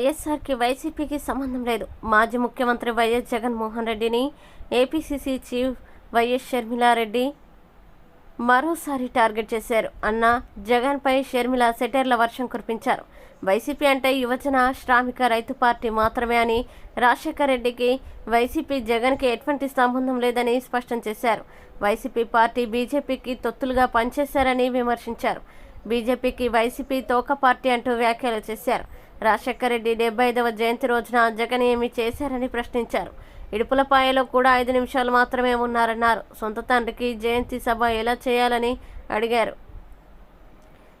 వైఎస్ఆర్కి వైసీపీకి సంబంధం లేదు. మాజీ ముఖ్యమంత్రి వైఎస్ జగన్మోహన్ రెడ్డిని ఏపీసీసీ చీఫ్ వైఎస్ షర్మిలారెడ్డి మరోసారి టార్గెట్ చేశారు. అన్న జగన్పై షర్మిల సెటైర్ల వర్షం కురిపించారు. వైసీపీ అంటే యువజన శ్రామిక రైతు పార్టీ మాత్రమే అని, రాజశేఖర రెడ్డికి వైసీపీ జగన్కి ఎటువంటి సంబంధం లేదని స్పష్టం చేశారు. వైసీపీ పార్టీ బీజేపీకి తొత్తులుగా పనిచేశారని విమర్శించారు. బీజేపీకి వైసీపీ తోక పార్టీ అంటూ వ్యాఖ్యలు చేశారు. రాజశేఖర రెడ్డి 75వ జయంతి రోజున జగన్ ఏమి చేశారని ప్రశ్నించారు. ఇడుపులపాయలో కూడా 5 నిమిషాలు మాత్రమే ఉన్నారన్నారు. సొంత తండ్రికి జయంతి సభ ఎలా చేయాలని అడిగారు.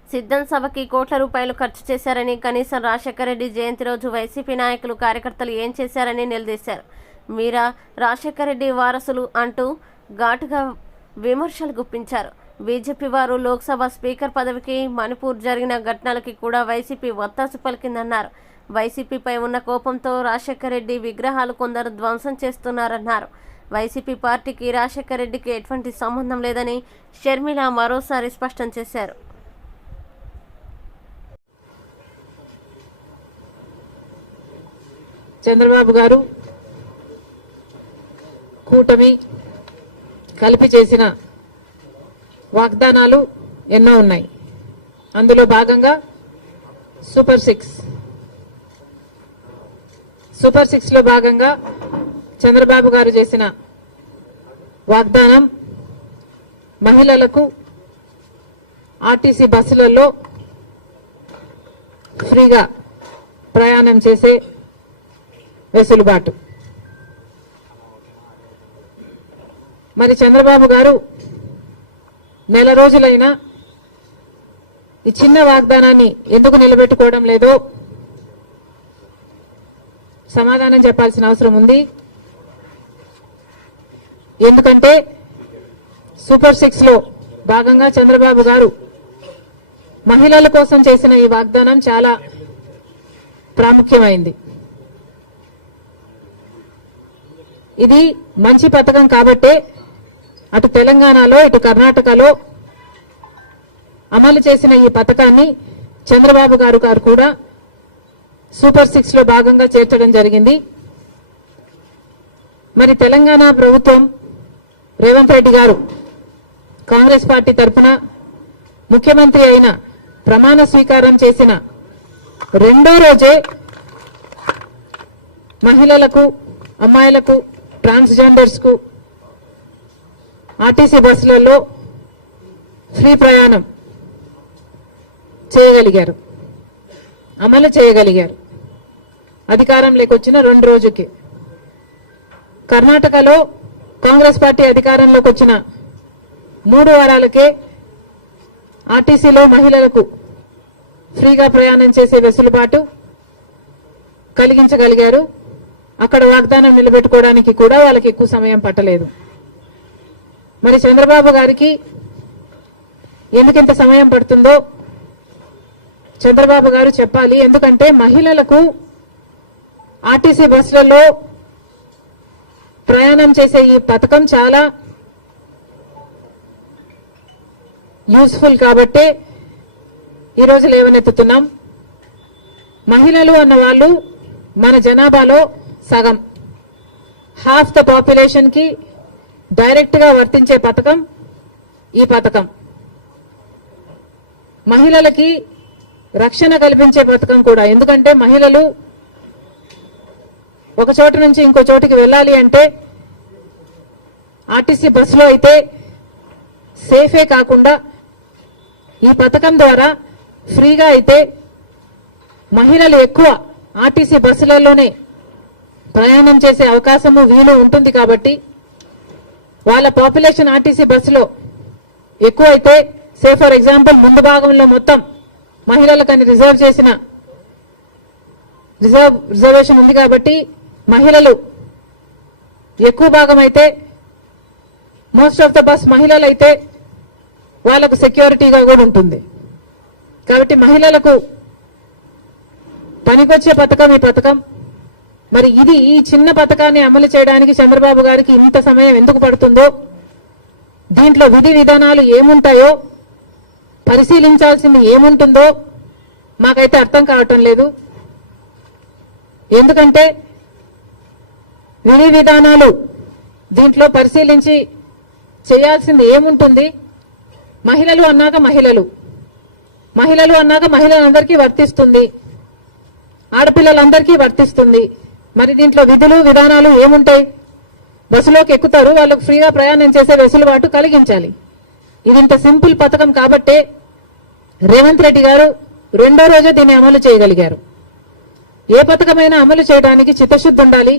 సిద్ధం సభకి కోట్ల రూపాయలు ఖర్చు చేశారని, కనీసం రాజశేఖర రెడ్డి జయంతి రోజు వైసీపీ నాయకులు కార్యకర్తలు ఏం చేశారని నిలదీశారు. మీరా రాజశేఖర రెడ్డి వారసులు అంటూ ఘాటుగా విమర్శలు గుప్పించారు. బీజేపీ వారు లోక్సభ స్పీకర్ పదవికి మణిపూర్ జరిగిన ఘటనలకి కూడా వైసీపీ వత్తాసు పలికిందన్నారు. వైసీపీపై ఉన్న కోపంతో రాజశేఖర రెడ్డి విగ్రహాలు కొందరు ధ్వంసం చేస్తున్నారన్నారు. వైసీపీ పార్టీకి రాజశేఖర రెడ్డికి ఎటువంటి సంబంధం లేదని షర్మిల మరోసారి స్పష్టం చేశారు. చంద్రబాబు గారు కూటమి కలిపి చేసిన వాగ్దానాలు ఎన్నో ఉన్నాయి. అందులో భాగంగా సూపర్ సిక్స్ లో భాగంగా చంద్రబాబు గారు చేసిన వాగ్దానం మహిళలకు ఆర్టీసీ బస్సులలో ఫ్రీగా ప్రయాణం చేసే వెసులుబాటు. మరి చంద్రబాబు గారు నెల రోజులైనా ఈ చిన్న వాగ్దానాన్ని ఎందుకు నిలబెట్టుకోవడం లేదో సమాధానం చెప్పాల్సిన అవసరం ఉంది. ఎందుకంటే సూపర్ 6 లో భాగంగా చంద్రబాబు గారు మహిళల కోసం చేసిన ఈ వాగ్దానం చాలా ప్రాముఖ్యమైంది. ఇది మంచి పథకం కాబట్టే అటు తెలంగాణలో ఇటు కర్ణాటకలో అమలు చేసిన ఈ పథకాన్ని చంద్రబాబు గారు కూడా సూపర్ 6 లో భాగంగా చేర్చడం జరిగింది. మరి తెలంగాణ ప్రభుత్వం రేవంత్ రెడ్డి గారు కాంగ్రెస్ పార్టీ తరఫున ముఖ్యమంత్రి అయిన ప్రమాణ స్వీకారం చేసిన రెండో రోజే మహిళలకు, అమ్మాయిలకు, ట్రాన్స్జెండర్స్ కు ఆర్టీసీ బస్సులలో ఫ్రీ ప్రయాణం చేయగలిగారు, అమలు చేయగలిగారు. అధికారంలోకి వచ్చిన 2 రోజుకి. కర్ణాటకలో కాంగ్రెస్ పార్టీ అధికారంలోకి వచ్చిన 3 వారాలకే ఆర్టీసీలో మహిళలకు ఫ్రీగా ప్రయాణం చేసే వెసులుబాటు కలిగించగలిగారు. అక్కడ వాగ్దానం నిలబెట్టుకోవడానికి కూడా వాళ్ళకి ఎక్కువ సమయం పట్టలేదు. మరి చంద్రబాబు గారికి ఎందుకింత సమయం పడుతుందో చంద్రబాబు గారు చెప్పాలి. ఎందుకంటే మహిళలకు ఆర్టీసీ బస్సులలో ప్రయాణం చేసే ఈ పథకం చాలా యూస్ఫుల్ కాబట్టే ఈరోజు లేవనెత్తుతున్నాం. మహిళలు అన్న వాళ్ళు మన జనాభాలో సగం, హాఫ్ ద పాపులేషన్ కి డైరెక్ట్ గా వర్తించే పథకం ఈ పథకం. మహిళలకి రక్షణ కల్పించే పథకం కూడా. ఎందుకంటే మహిళలు ఒక చోటు నుంచి ఇంకో చోటికి వెళ్ళాలి అంటే ఆర్టీసీ బస్సులో అయితే సేఫే కాకుండా ఈ పథకం ద్వారా ఫ్రీగా అయితే మహిళలు ఎక్కువ ఆర్టీసీ బస్సులలోనే ప్రయాణం చేసే అవకాశము వీలు ఉంటుంది. కాబట్టి వాళ్ళ పాపులేషన్ ఆర్టీసీ బస్సులో ఎక్కువ అయితే, సే ఫర్ ఎగ్జాంపుల్ ముందు భాగంలో మొత్తం మహిళలకని రిజర్వేషన్ ఉంది కాబట్టి మహిళలు ఎక్కువ భాగం అయితే, మోస్ట్ ఆఫ్ ద బస్ మహిళలు అయితే వాళ్ళకు సెక్యూరిటీగా కూడా ఉంటుంది. కాబట్టి మహిళలకు పనికొచ్చే పథకం ఈ పథకం. మరి ఈ చిన్న పథకాన్ని అమలు చేయడానికి చంద్రబాబు గారికి ఇంత సమయం ఎందుకు పడుతుందో, దీంట్లో విధి విధానాలు ఏముంటాయో, పరిశీలించాల్సింది ఏముంటుందో మాకైతే అర్థం కావటం లేదు. ఎందుకంటే విధి విధానాలు దీంట్లో పరిశీలించి చేయాల్సింది ఏముంటుంది? మహిళలు అన్నాక మహిళలందరికీ వర్తిస్తుంది, ఆడపిల్లలందరికీ వర్తిస్తుంది. మరి దీంట్లో విధులు విధానాలు ఏముంటాయి? బస్సులోకి ఎక్కుతారు, వాళ్ళకు ఫ్రీగా ప్రయాణం చేసే వెసులుబాటు కలిగించాలి. ఇది ఇంత సింపుల్ పథకం కాబట్టే రేవంత్ రెడ్డి గారు రెండో రోజే దీన్ని అమలు చేయగలిగారు. ఏ పథకమైనా అమలు చేయడానికి చిత్తశుద్ధి ఉండాలి.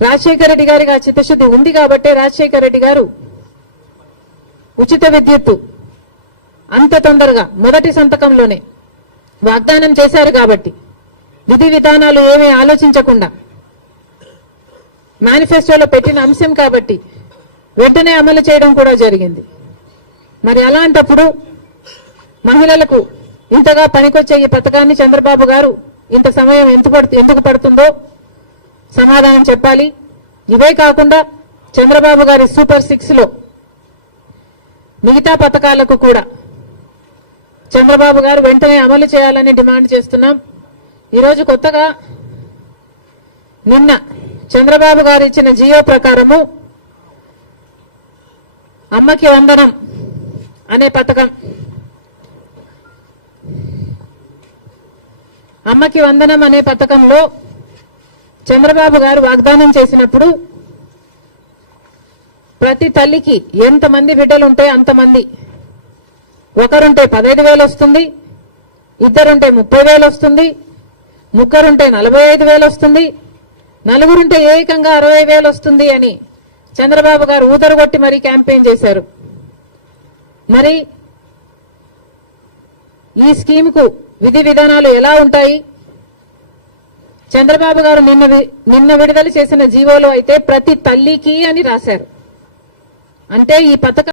రాజశేఖర రెడ్డి గారికి ఆ చిత్తశుద్ధి ఉంది కాబట్టే రాజశేఖర రెడ్డి గారు ఉచిత విద్యుత్తు అంత తొందరగా మొదటి సంతకంలోనే వాగ్దానం చేశారు. కాబట్టి విధి విధానాలు ఏమీ ఆలోచించకుండా మేనిఫెస్టోలో పెట్టిన అంశం కాబట్టి వెంటనే అమలు చేయడం కూడా జరిగింది. మరి అలాంటప్పుడు మహిళలకు ఇంతగా పనికొచ్చే ఈ పథకాన్ని చంద్రబాబు గారు ఇంత సమయం ఎందుకు పడుతుందో సమాధానం చెప్పాలి. ఇవే కాకుండా చంద్రబాబు గారి సూపర్ 6 లో మిగతా పథకాలకు కూడా చంద్రబాబు గారు వెంటనే అమలు చేయాలని డిమాండ్ చేస్తున్నాం. ఈరోజు కొత్తగా నిన్న చంద్రబాబు గారు ఇచ్చిన జియో ప్రకారము అమ్మకి వందనం అనే పథకం, అమ్మకి వందనం అనే పథకంలో చంద్రబాబు గారు వాగ్దానం చేసినప్పుడు ప్రతి తల్లికి ఎంతమంది బిడ్డలుంటే అంతమంది, ఒకరుంటే 15,000 వస్తుంది, ఇద్దరుంటే 30,000 వస్తుంది, ముగ్గురుంటే 45,000 వస్తుంది, నలుగురుంటే ఏకంగా 60,000 వస్తుంది అని చంద్రబాబు గారు ఊదరగొట్టి మరీ క్యాంపెయిన్ చేశారు. మరి ఈ స్కీమ్కు విధి విధానాలు ఎలా ఉంటాయి? చంద్రబాబు గారు నిన్న విడుదల చేసిన జీవోలో అయితే ప్రతి తల్లికి అని రాశారు. అంటే ఈ పథకం